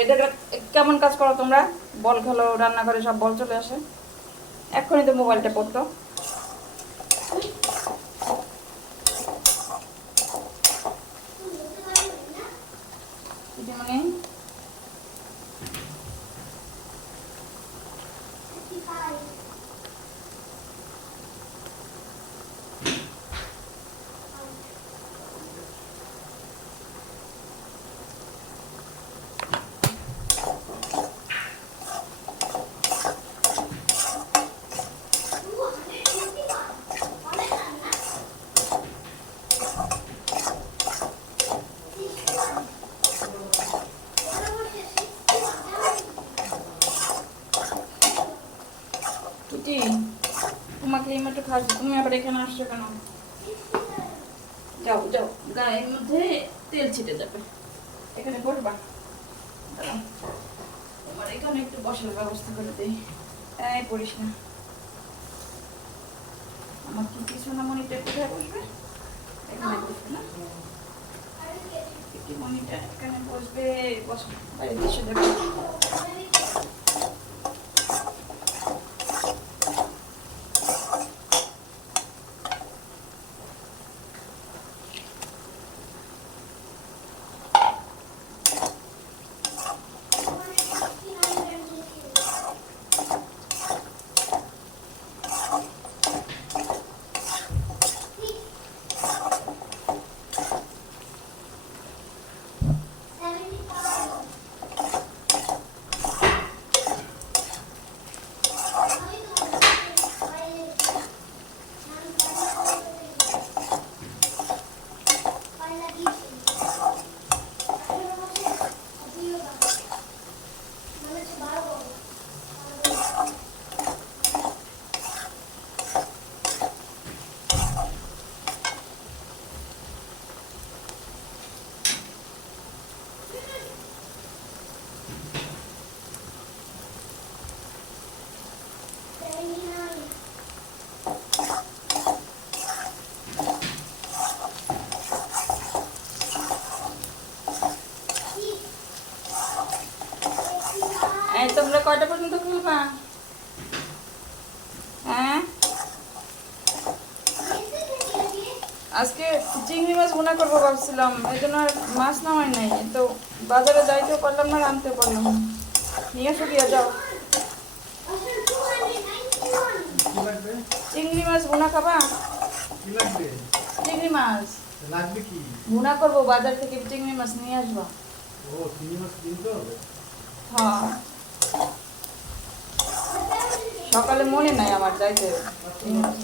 এটা কেমন কাজ করো তোমরা? বল খেলো, রান্নাঘরে সব বল চলে আসে, এক্ষুনি তো মোবাইলটা পড়তো। মানে টুটি, তোমাকে এই মাত্র খাওয়াচ্ছি, তুমি আবার এখানে আসছো কেন? যাও যাও, গায়ের মধ্যে তেল ছিটে যাবে, এখানে বসবা। তোমার এখানে একটু বসার ব্যবস্থা করে দিই। এই পড়িস না, আমার টুটি সোনামণিটা কোথায় বসবে? এখানে বসবে না? টুটি মণিটা এখানে বসবে। বসো, বাইরে এসে দেবে। তোমরা কয়টা পর্যন্ত খুলবা? হ্যাঁ, আজকে চিংড়ি মাছ ভুনা করবো ভাবছিলাম, এই জন্য আর মাছ নামাই নাই। তো বাজারে যাইতেও পারলাম না, আনতেও পারলাম না। নিয়ে এসো গিয়া, যাও। চিংড়ি মাছ ভুনা খাবা? চিংড়ি মাছ লাগবে কি? ভুনা করবো, বাজার থেকে চিংড়ি মাছ নিয়ে আসবো। ও, চিংড়ি মাছ কিনতে হবে? হ্যাঁ, সকালে মনে নাই আমার যাইতে চিংড়ি মাছ।